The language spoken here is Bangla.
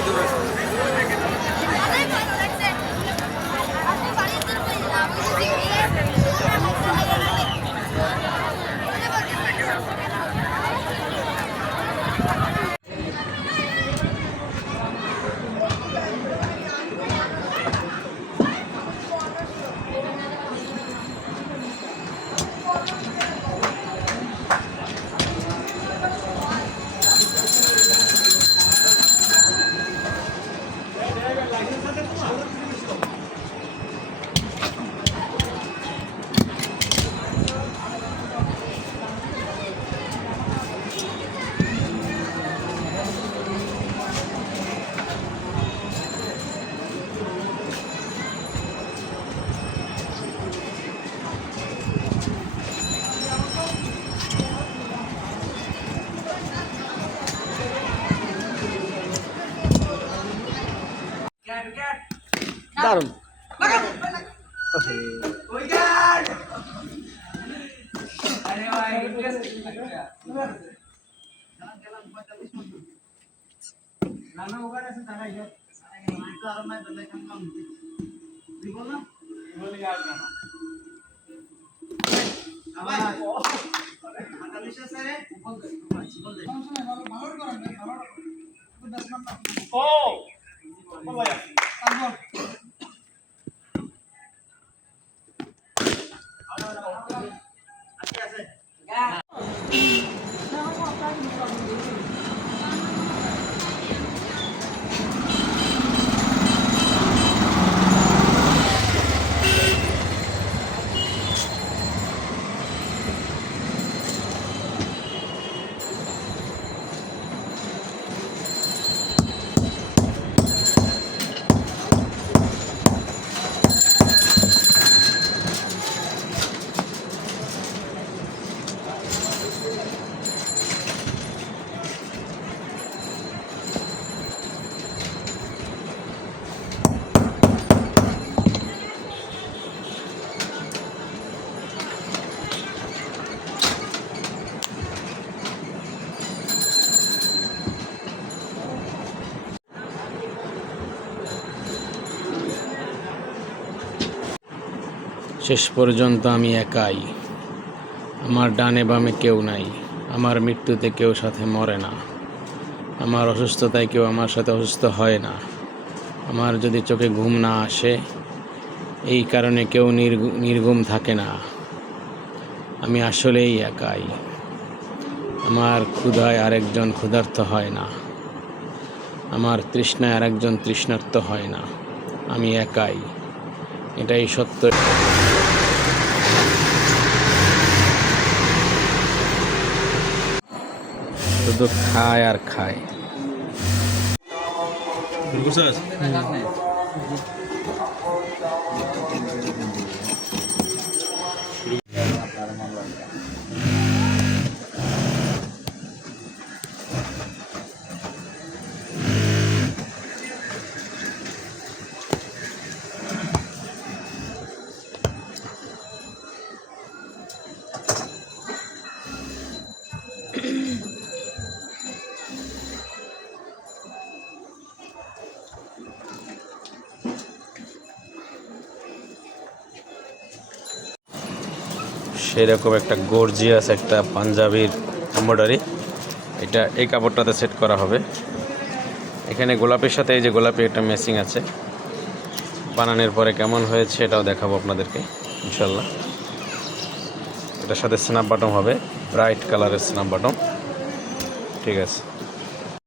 সেই দূরে। দারুণ। শেষ পর্যন্ত আমি একাই, আমার ডানে বামে কেউ নাই, আমার মৃত্যুতে কেউ সাথে মরে না, আমার অসুস্থতায় কেউ আমার সাথে অসুস্থ হয় না, আমার যদি চোখে ঘুম না আসে এই কারণে কেউ নির্ঘুম থাকে না। আমি আসলেই একাই, আমার ক্ষুধায় আরেকজন ক্ষুধার্ত হয় না, আমার তৃষ্ণায় আরেকজন তৃষ্ণার্ত হয় না, আমি একাই, এটাই সত্য। শুধু খায় আর খায়। সেরকম একটা গর্জিয়াস একটা পাঞ্জাবির এমব্রয়ডারি, এটা এই কাপড়টাতে সেট করা হবে। এখানে গোলাপের সাথে এই যে গোলাপি একটা ম্যাচিং আছে, বানানোর পরে কেমন হয়েছে এটাও দেখাবো আপনাদেরকে ইনশাল্লাহ। এটার সাথে স্ন্যাপ বাটন হবে, ব্রাইট কালারের স্ন্যাপ বাটন। ঠিক আছে।